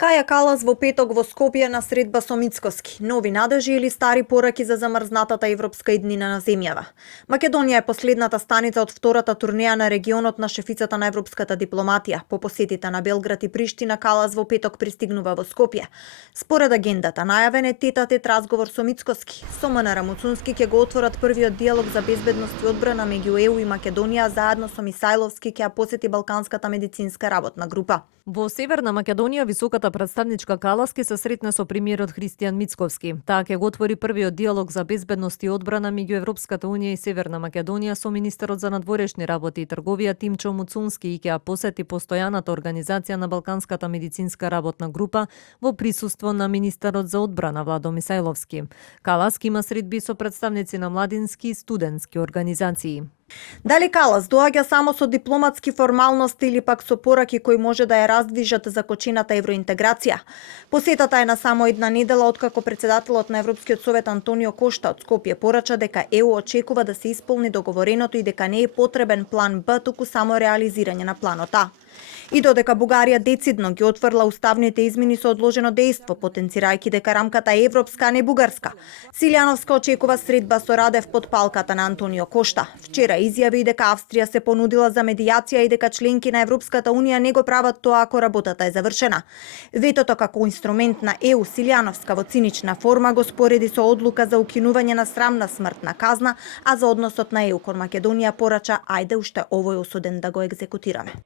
Каја Калас во петок во Скопје на средба со Мицкоски. Нови надежи или стари пораки за замрзнатата европска иднина на земјава. Македонија е последната станица од втората турнеја на регионот на шефицата на европската дипломатија. По посетите на Белград и Приштина, Калас во петок пристигнува во Скопје. Според агендата, најавен е тет-а-тет разговор со Мицкоски. Со МНР Муцунски ќе го отворат првиот диалог за безбедност и одбрана меѓу ЕУ и Македонија, заедно со Мисајловски ќе ја посети Балканската медицинска работна група. Во Северна Македонија високата представничка Калас ќе се сретне со премиерот Христијан Мицковски. Таа ќе го отвори првиот диалог за безбедност и одбрана меѓу Европската унија и Северна Македонија со министерот за надворешни работи и трговија Тимчо Муцунски и ќе ја посети постојаната организација на Балканската медицинска работна група во присуство на министерот за одбрана Владо Мисајловски. Калас има средби со представници на младински и студентски организации. Дали Калас доаѓа само со дипломатски формалности или пак со пораки кои може да ја раздвижат закочената евроинтеграција? Посетата е на само една недела откако председателот на Европскиот совет Антонио Кошта од Скопје порача дека ЕУ очекува да се исполни договореното и дека не е потребен план Б, туку само реализирање на планот А. И додека Бугарија децидно ги отфрла уставните измени со одложено дејство, потенцирајќи дека рамката е европска, а не бугарска. Силјановска очекува средба со Радев под палката на Антонио Кошта. Вчера изјави дека Австрија се понудила за медијација и дека членки на Европската унија не го прават тоа ако работата е завршена. Ветото како инструмент на ЕУ Силјановска во цинична форма го спореди со одлука за укинување на срамна смртна казна, а за односот на ЕУ кон Македонија порача ајде уште овој осуден да го екзекутираме.